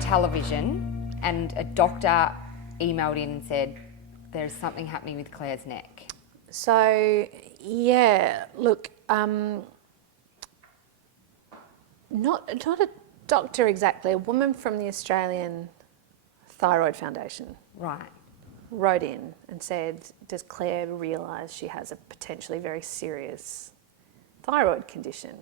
television and a doctor emailed in and said, there's something happening with Claire's neck. So, yeah, look, not a doctor exactly, a woman from the Australian Thyroid Foundation. Right. Wrote in and said, does Claire realise she has a potentially very serious thyroid condition?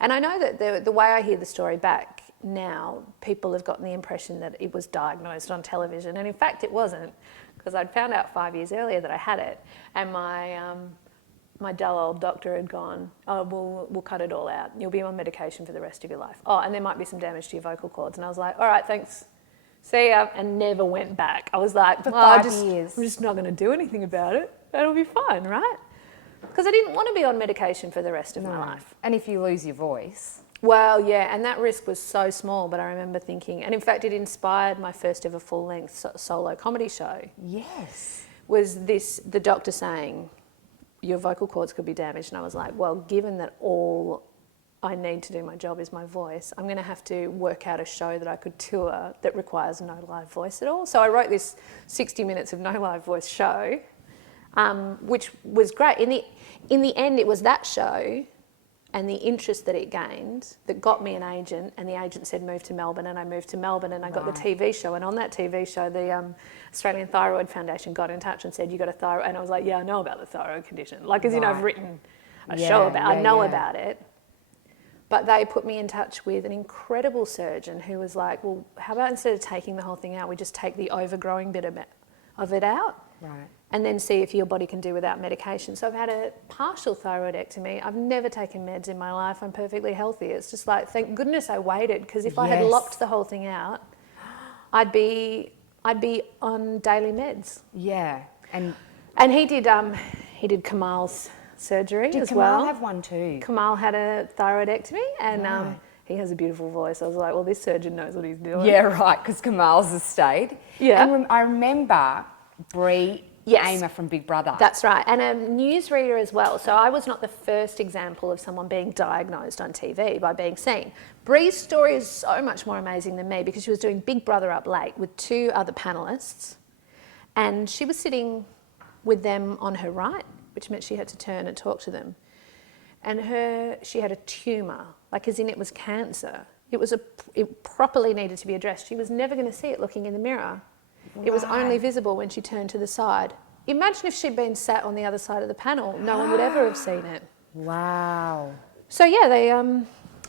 And I know that the way I hear the story back now, people have gotten the impression that it was diagnosed on television, and in fact it wasn't, because I'd found out 5 years earlier that I had it, and my dull old doctor had gone, oh, we'll cut it all out. You'll be on medication for the rest of your life. Oh, and there might be some damage to your vocal cords. And I was like, all right, thanks. See ya, and never went back. I was like, for 5 years. I'm just not going to do anything about it. That'll be fine, right? Because I didn't want to be on medication for the rest of my life. And if you lose your voice. Well, yeah, and that risk was so small, but I remember thinking, and in fact it inspired my first ever full-length solo comedy show. Yes. Was the doctor saying, your vocal cords could be damaged, and I was like, well, given that all I need to do my job is my voice, I'm going to have to work out a show that I could tour that requires no live voice at all. So I wrote this 60 minutes of no live voice show, which was great. In the end, it was that show and the interest that it gained that got me an agent, and the agent said move to Melbourne, and I moved to Melbourne, and I got the TV show, and on that TV show the Australian Thyroid Foundation got in touch and said, you got a thyroid, and I was like, yeah, I know about the thyroid condition. Like, as you know, I've written a show about it, I know about it. But they put me in touch with an incredible surgeon who was like, well, how about instead of taking the whole thing out, we just take the overgrowing bit of it out, and then see if your body can do without medication. So I've had a partial thyroidectomy. I've never taken meds in my life. I'm perfectly healthy. It's just like, thank goodness I waited, because if I had locked the whole thing out, I'd be on daily meds. Yeah. And he did Kamal's surgery as well. Did Kamal have one too? Kamal had a thyroidectomy, and he has a beautiful voice. I was like, well, this surgeon knows what he's doing. Yeah, right, because Kamal's has stayed. Yeah. And I remember Brie Amer from Big Brother. That's right, and a newsreader as well. So I was not the first example of someone being diagnosed on TV by being seen. Brie's story is so much more amazing than me, because she was doing Big Brother Up Late with 2 other panellists, and she was sitting with them on her right, which meant she had to turn and talk to them. And she had a tumour, like as in it was cancer. It properly needed to be addressed. She was never going to see it looking in the mirror. It was only visible when she turned to the side. Imagine if she'd been sat on the other side of the panel. No one would ever have seen it. Wow. So yeah,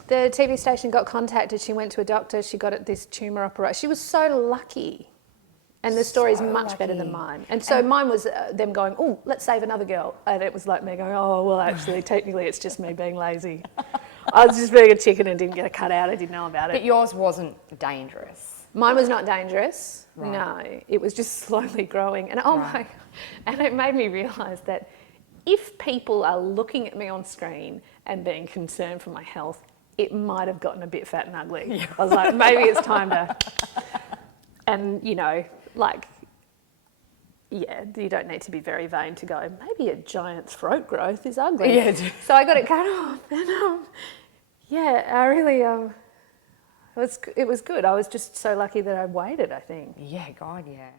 the TV station got contacted. She went to a doctor. She got this tumour operation. She was so lucky. And the story is much better than mine. And so mine was them going, oh, let's save another girl. And it was like me going, oh, well, actually, technically, it's just me being lazy. I was just being a chicken and didn't get a cut out. I didn't know about it. But yours wasn't dangerous. Mine was not dangerous. Right. No, it was just slowly growing. And my, and it made me realise that if people are looking at me on screen and being concerned for my health, it might have gotten a bit fat and ugly. Yeah. I was like, maybe it's time to, and you know, like, yeah, you don't need to be very vain to go, maybe a giant throat growth is ugly. Yeah. So I got it cut off, and yeah, I really, it was good. I was just so lucky that I waited, I think. Yeah, God, yeah.